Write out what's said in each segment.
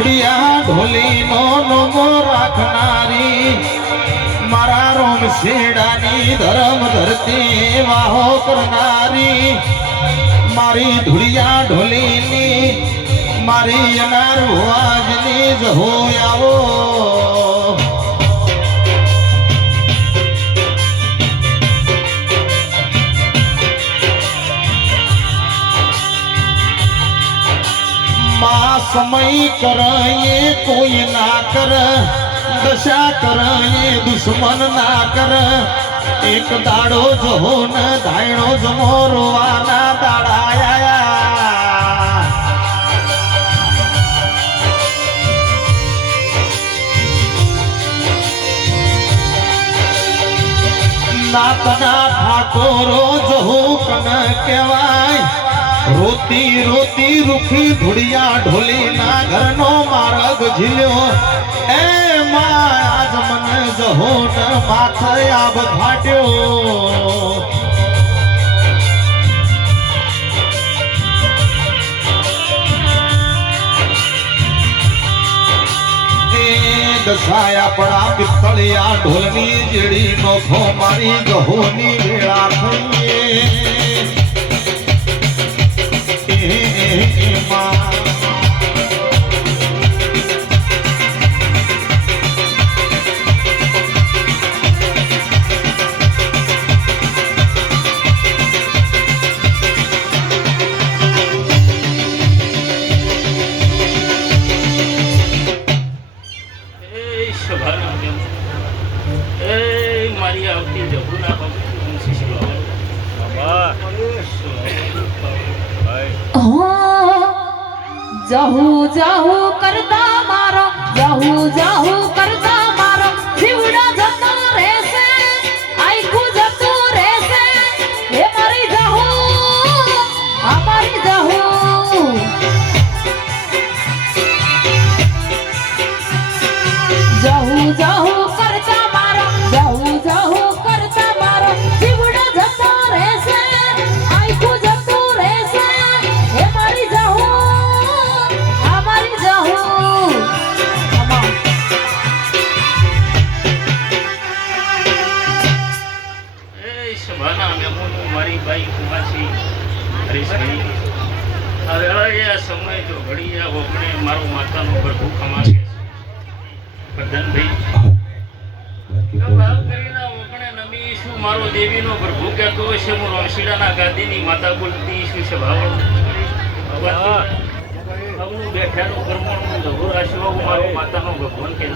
ધુડિયા ઢોલી નો નોમો રાખનારી મારા રોમ શેડાની ધર્મ ધરતી વાહો કરનારી મારી ધુડિયા ઢોલીની મારી અનાર વાજની જહો આવો સમય કરે કોઈ ના કર દશા કરે દુશ્મન ના કર એક દાડો જો ને ધાયણો જમો રોવાના દાડાયા નાતના ઠાકોરો જહુ કન કહેવાય રોતી રોતી રૂખી ધુડિયા ઢોલી ના ઘરનો માર્ગ ઝીલ્યો એ આજ મને જહો ને માથે આબ ફાટ્યો દસાયા પડા પિત્તળિયા ઢોલની જેડી નોખો મારી ગહોની વેળા થઈએ મારી આવતી જબુના જહુ જહુ કરતા મારો જહુ જહુ કરતા મારો જીવડો જતો રહેશે આખું જતું રહેશે હે મારી જહુ અમારી જહુ જહુ જહુ કરતા મારો જહુ જહુ કરતા મારો જીવડો જતો રહેશે આખું જતું રહેશે હે મારી જહુ મારી બાઈ કુમાસી હરીશભાઈ આ વેળાએ આ સમય જો ઘડી આ ઓગણે મારો માતાનો પ્રભુ ખમાશે પ્રધાનભાઈ ભાવ કરીને ઓગણે નમી શું મારો દેવીનો પ્રભુ કહેતો હશે હું રણશીડાના ગાદીની માતા બોલતી શું છે ભાવ બેઠાનું કર્મણ જહુ રાશિઓ મારો માતાનો ભગવાન કહે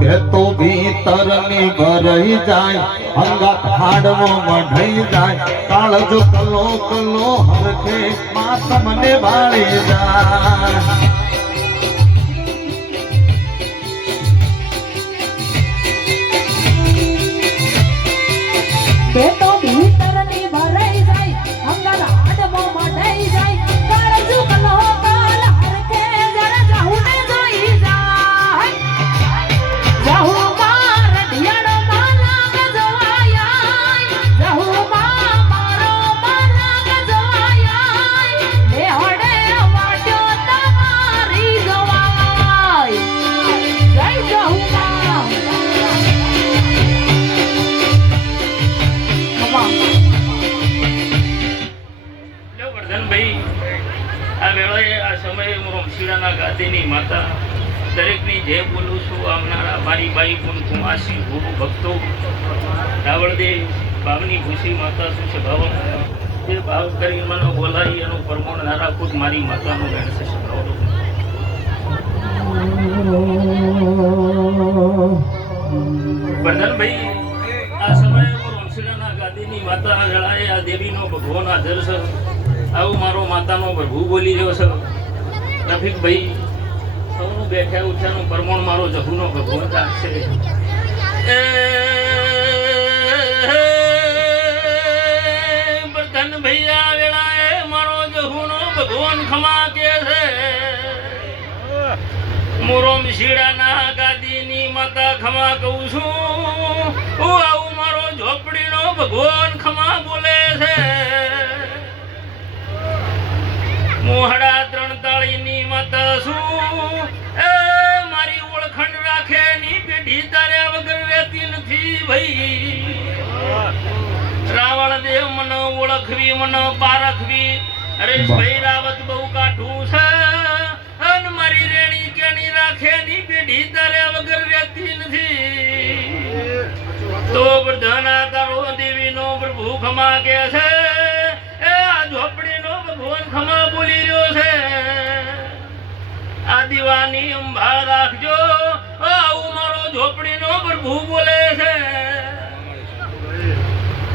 છે તો ભીતર ની ભરાઈ જાય અંગત હાડવો મઢાઈ જાય કાળજો કલો કલો હરખે માતા મને બાળી જાય તો ભીતર ની ભરાઈ જાય અંગત હાડવો મઢાઈ જાય કાળજો કલો કલ હરખે જરા જહુ ને જોઈ જાય જહુ માર ઢિયાડો માલાગ જોવાય જહુ મારો માલાગ જોવાય એ હડે વાટ્યો તમારી જોવાય જય જહુ વર્ધનભાઈ આ વેળાએ આ સમયે હું રમશીડાના ગાદીની માતા દરેકની જય બોલું છું આવનારા મારી બાઈ ગુણ કુમાસી ગુરુ ભક્તો રાવળદેવ ભાવની ખુશી માતા શું છે ભાવ એ ભાવ કરી મને બોલાવી એનું પરમોણ ના રાખું મારી માતાનું વેણ છે વર્ધનભાઈ આ સમયે હું રમશીડાના ગાદીની માતા વેળાએ આ દેવીનો ભગવાન હાજર છે આવું મારો માતાનો પ્રભુ બોલી રહ્યો છે રફીકભાઈ સૌનું બેઠા ઉઠ્યાનું પરમોણ મારો જહુનો ભગવાન રાખશે વર્ધનભાઈ આ વેળાએ મારો જહુનો ભગવાન ખમા કે છે મોરોમ શીડાના ગાદીની માતા ખમા કહું છું હું આવું મારો ઝોપડીનો ભગવાન ખમા બોલે છે હું 3.5 તાળીની માતા છું. એ મારી ઓળખાણ રાખે ની પેઢી તારે વગર રહેતી નથી ભાઈ. રાવણ દેવ મને ઓળખવી મને પારખવી હરેશભાઈ રાવત બહુ કાઠું છે. અને મારી રેણી કેણી રાખે ની પેઢી તારે વગર રહેતી નથી. તો પ્રધાના તારો દેવીનો પ્રભુ ખમા કે છે. એ આ ઝોપડીનો ભગવાન ખમા બોલી રહ્યો છે. આ દીવાની અંબા રાખજો આવું મારો ઝોપડીનો પ્રભુ બોલે છે.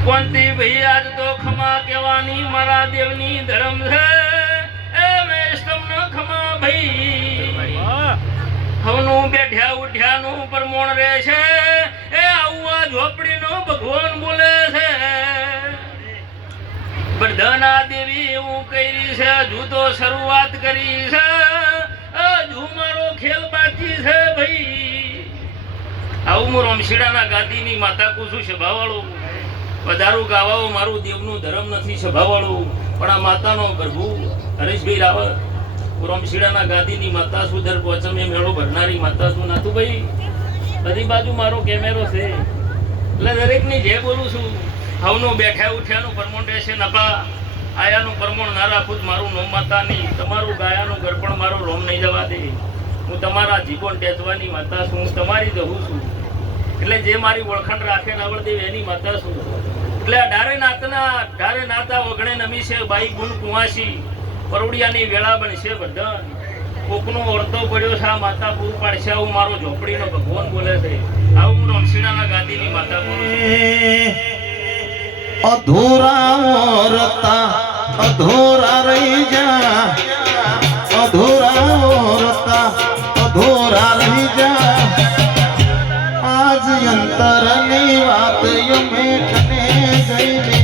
કોંતી ભાઈ આજ તો ખમા કહેવાની મારા દેવની ધર્મ છે. એ મેં તમને ખમા ભાઈ હવનું બેઠ્યા ઉઠ્યાનું પરમોણ રહેશે. એ આવું આ ઝોપડીનો ભગવાન બોલે છે. પ્રધાના દેવી એવું કરી છે હજુ તો શરૂઆત કરી છે. હજુ મારો ખેલ બાકી છે ભાઈ. આવું હું રમશીડાના ગાદીની માતા કુશું સભાવાળું વધારું ગાવાઓ મારું દેવનું ધર્મ નથી સભાવાળું. પણ આ માતાનો પ્રભુ હરેશભાઈ રાવત રમશીડાના ગાદીની માતા છું. દર પોચમે મેળો ભરનારી માતા છું નાથું ભાઈ. બધી બાજુ મારો કેમેરો છે એટલે દરેકની જે બોલું છું. હવનું બેઠા ઉઠ્યાનું પરમોણ રહેશે નપા આયાનું પરમોણ ના રાખું મારું નોમ માતા નહીં. તમારું ગાયાનું ગરપણ મારો રોમ નહીં જવા દે. હું તમારા જીવન ટેચવાની માતા છું. હું તમારી જવું છું. એટલે જે મારી ઓળખાણ રાખે રાવળદેવ એની માતા છું. એટલે ડારે નાતા વગણે નમી છે બાઈ ગુણ કુવાસી પરોડિયાની વેળા બનશે વર્ધન. કોકનો વર્તો પડ્યો છે આ માતા પૂરું પાડશે. આવું મારો ઝોપડીનો ભગવાન બોલે છે. આવું હું રમશીડાના ગાદીની માતા બોલું છું. અધૂરા ઓરતા અધૂરા રહી જા. અધૂરા ઓરતા અધૂરા રહી જા. આજ અંતરની વાત યમે કને ગઈ.